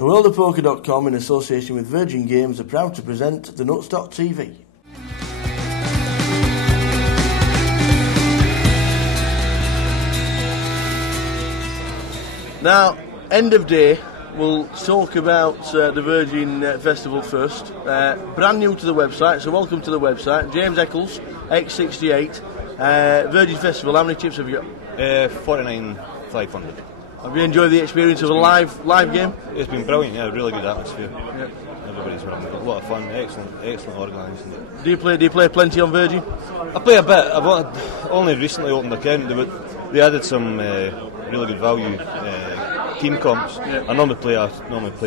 And WorldofPoker.com, in association with Virgin Games, are proud to present the Nutstock TV. Now, end of day, we'll talk about the Virgin Festival first. Brand new to the website, so welcome to the website. James Eccles, X68. Virgin Festival, how many chips have you got? 49,500. Have you enjoyed the experience of a live game? It's been brilliant, yeah, really good atmosphere. Yeah. Everybody's having a lot of fun, excellent organised. Do you play plenty on Virgin? I play a bit. I've only recently opened an account. They added some really good value team comps. Yeah. I normally play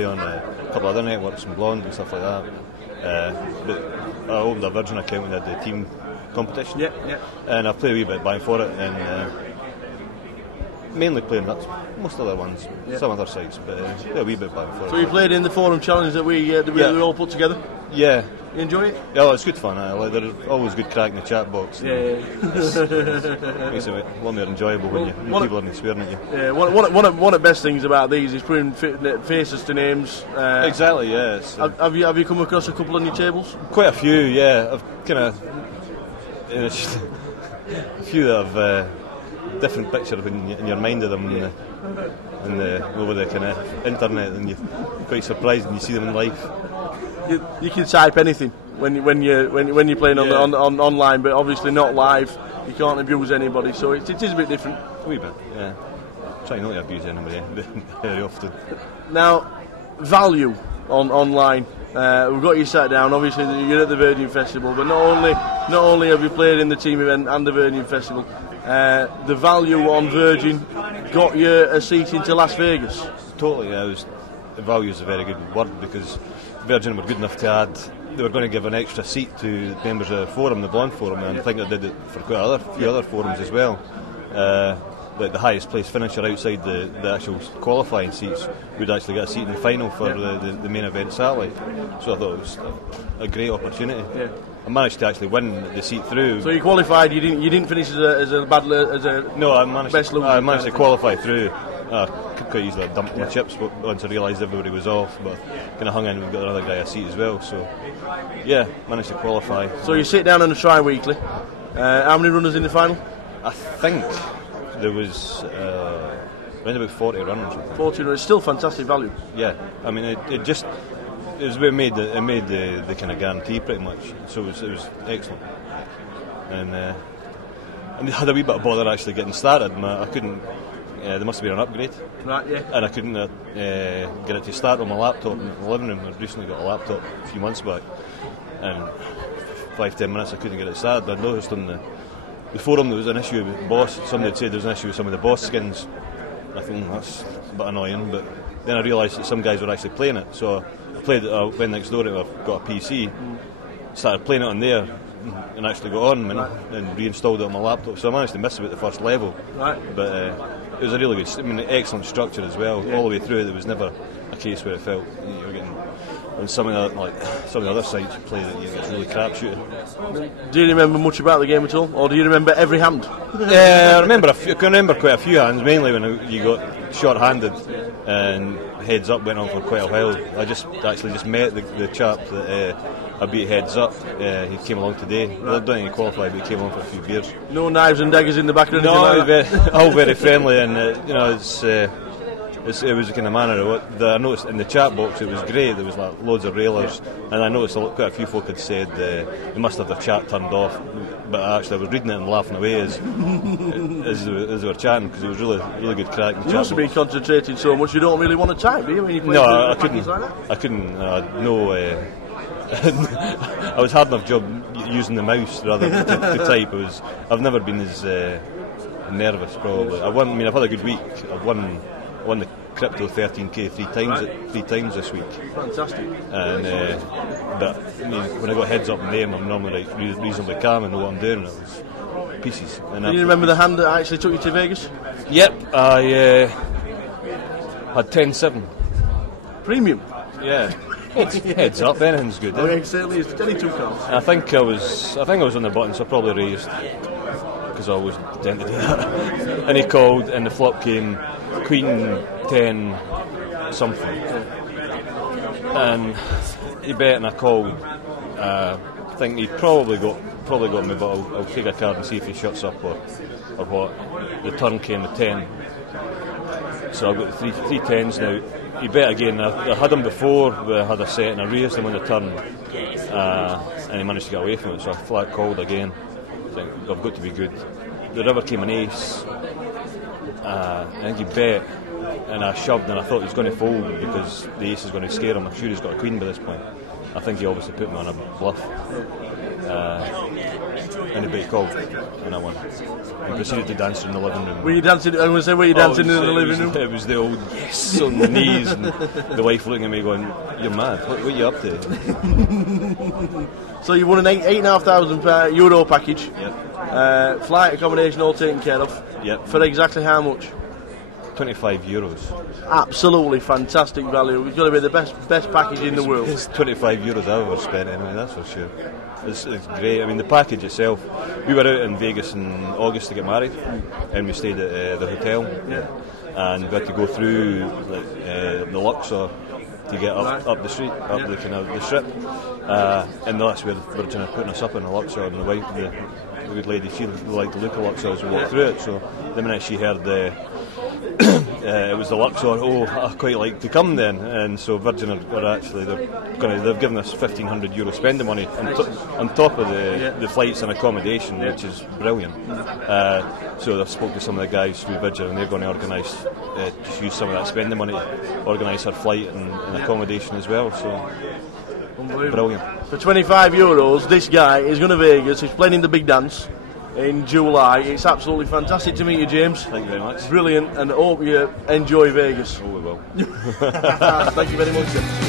on a couple of other networks, and Blonde and stuff like that. But I opened a Virgin account and had the team competition. Yeah. And I play a wee bit back for it, and mainly playing that. Most other ones, some other sites, but a wee bit back for it. So you played in the forum challenge that we all put together? Yeah. You enjoy it? Yeah, it's good fun. There's always good crack in the chat box. Yeah. Makes it a lot more enjoyable when people aren't swearing at you. Yeah, one of the best things about these is putting faces to names. Exactly, yes. Have you come across a couple on your tables? Quite a few, yeah. I've kind of a few that have different picture in your mind of them over the kind of internet, and you're quite surprised when you see them in life. You can type anything when you're playing on online, but obviously not live. You can't abuse anybody, so it is a bit different. A wee bit, yeah. Try not to abuse anybody very often. Now, value online. We've got you sat down. Obviously, you're at the Virgin Festival, but not only have you played in the team event and the Virgin Festival, the value on Virgin got you a seat into Las Vegas. Totally, yeah. The value is a very good word, because Virgin were good enough to add. They were going to give an extra seat to members of the forum, the Blonde Forum, and I think they did it for quite a few other forums as well. The highest place finisher outside the actual qualifying seats would actually get a seat in the final for the main event satellite. So I thought it was a great opportunity. Yeah. I managed to actually win the seat through. So you qualified. You didn't finish as a no. I managed to qualify through. I could quite easily have dumped my chips once I realised everybody was off, but kind of hung in and got another guy a seat as well. So yeah, managed to qualify. So you sit down on a tri-weekly. How many runners in the final? I think there was around about 40 runners. 40 runners, still fantastic value. Yeah, I mean it made the kind of guarantee pretty much. So it was excellent, and they had a wee bit of bother actually getting started. I couldn't. There must have been an upgrade. Right, yeah. And I couldn't get it to start on my laptop in the living room. I recently got a laptop a few months back, and 5-10 minutes I couldn't get it started. I noticed on the forum there was an issue with Boss. Somebody had said there was an issue with some of the Boss skins. I thought that's a bit annoying, but then I realised that some guys were actually playing it. So I went next door and I've got a PC, started playing it on there, and actually got on and reinstalled it on my laptop. So I managed to miss about the first level. Right. But it was a really good, excellent structure as well. Yeah. All the way through, there was never a case where it felt you were getting. On some of the other sites you play that you get really crapshoot. Do you remember much about the game at all, or do you remember every hand? Yeah, I can remember quite a few hands, mainly when you got short-handed and heads up went on for quite a while. I just met the chap that I beat heads up. He came along today. Right. Well, I don't think he qualified, but he came along for a few beers. No knives and daggers in the back or anything like that? All very friendly, and it was the kind of manner I noticed in the chat box. It was great. There was loads of railers, and I noticed quite a few folk had said they must have their chat turned off. But actually, I was reading it and laughing away as they were chatting, because it was really good crack. You must have been concentrating so much you don't really want to type, do you? When you play I couldn't. Like that? I couldn't. I was hard enough job using the mouse rather than to type. I've never been as nervous. Probably. I've had a good week. I've won the crypto 13k three times this week. Fantastic. And but when I got heads up in the game, I'm normally reasonably calm and know what I'm doing. And it was pieces. Do you remember the hand that actually took you to Vegas? Yep, I had 10-7. Premium. Yeah. Heads up, anything's good. Oh, yeah, certainly is. 22 cards. I think I was on the button, so I probably raised, because I always tend to do that. And he called, and the flop came Queen 10 something. And he bet and I called. I think he probably got me, but I'll take a card and see if he shuts up or what. The turn came at 10. So I've got the three tens now. He bet again. I had him before, we had a set and I raised him on the turn, and he managed to get away from it, so I flat called again. I think I've got to be good. The river came an ace. I think he bet and I shoved and I thought he was going to fold because the ace is going to scare him. I'm sure he's got a queen by this point. I think he obviously put me on a bluff. Anybody called and I won. And proceeded to dance in the living room. Were you dancing? I'm going to say, were you dancing in the living room? It was the old yes on the knees, and the wife looking at me going, "You're mad. What are you up to?" So you won an €8,500 package. Yep. Flight, accommodation, all taken care of. Yep. For exactly how much? €25. Absolutely fantastic value. It's got to be the best package in the world. It's €25 I've ever spent anyway, that's for sure. It's great. I mean, the package itself, we were out in Vegas in August to get married, and we stayed at the hotel, and we had to go through the Luxor to get up the street, up the kind of the strip, and that's where Virgin are putting us up in the Luxor, and the wife, the good lady, she liked the look of Luxor as we walked through it, so the minute she heard it was the Luxor, I quite like to come then, and so Virgin are actually they've given us €1,500 spending money on top of the flights and accommodation, which is brilliant. So I've spoke to some of the guys through Virgin, and they're going to organise just use some of that spending money to organise her flight and accommodation as well. So brilliant. For €25, this guy is going to Vegas. He's playing in the big dance in July. It's absolutely fantastic to meet you, James. Thank you very much. Brilliant, and I hope you enjoy Vegas. Oh, we will. Thank you very much.